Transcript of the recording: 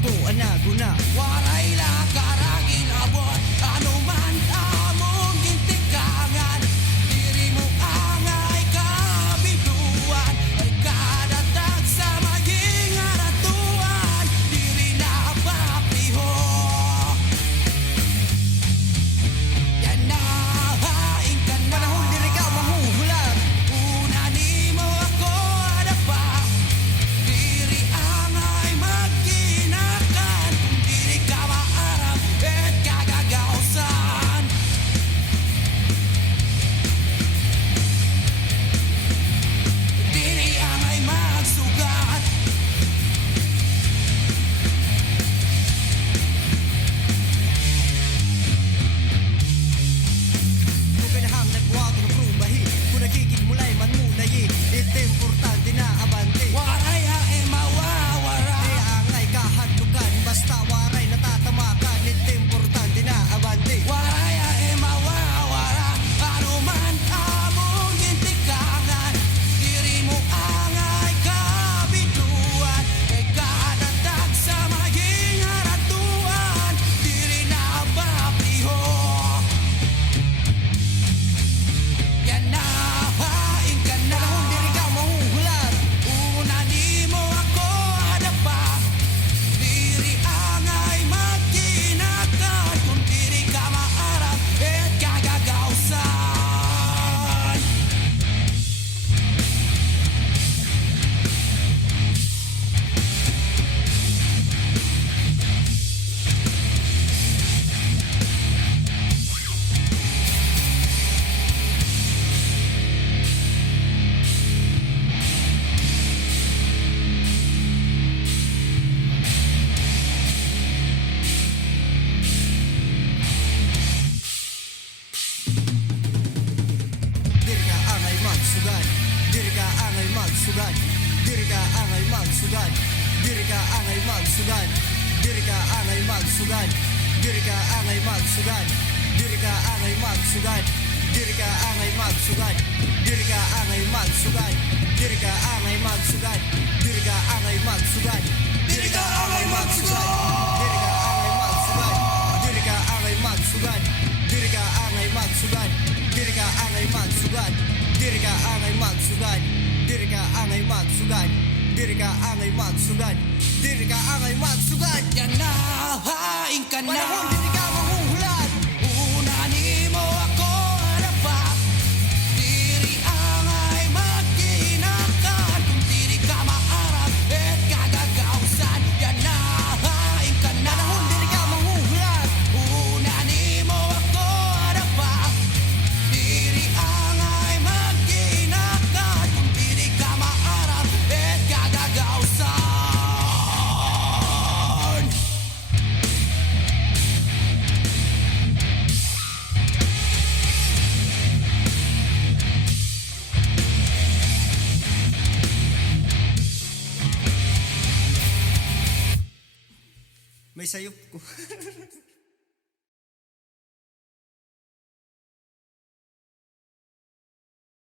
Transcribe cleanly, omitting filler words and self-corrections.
ako anaguna. Waray la karagin abot, ano man among gintikangan. Diri mo angay kabiduan, ay kadatag sa maging aratuan. Diri na papliho, yan na haing ka na. Panahon diri ka mahuhulat, una ni mo ako adapa. Diri angay magkinakan, diri ka maarap at kagagausan. Diri angay magsugat, kung ganahang nagwato ng prubahi, kung nagigig mulay man munayi, ito importante na abante. Waray ang mawawara, di angay kahadlukan, basta waray natatamakan, ito importante na abante. Waray ang mawawara, ano man among gintikangan. Diri mo angay kabiduan, ay kadatag sa maging aratuan. Diri na papliho, yan na haing ka na. Panahon diri ka mahuhulat, una ni mo ako adapa. Diri angay magkinakan, kung diri ka maarap at kagagausan. Diri ka angay magsugat, diri ka angay magsugat, diri ka angay magsugat, diri ka angay magsugat, diri ka angay magsugat, diri ka angay magsugat, diri ka angay magsugat, diri ka angay magsugat, diri ka angay magsugat, diri ka angay magsugat, diri ka angay magsugat, diri ka angay magsugat, diri ka angay magsugat, diri ka angay magsugat, diri ka angay magsugat, diri ka angay magsugat, diri ka angay magsugat, diri ka angay magsugat, diri ka angay magsugat. Yan na haing ka na. Panahon diri ka mahuhulat, una ni mo ako adapa. Diri angay magkinakan, kung diri ka maarap at kagagausan. Yan na haing ka na. Panahon diri ka mahuhulat, una ni mo ako adapa. Diri angay magkinakan, kung diri ka maarap at kagagausan. May sayop ko.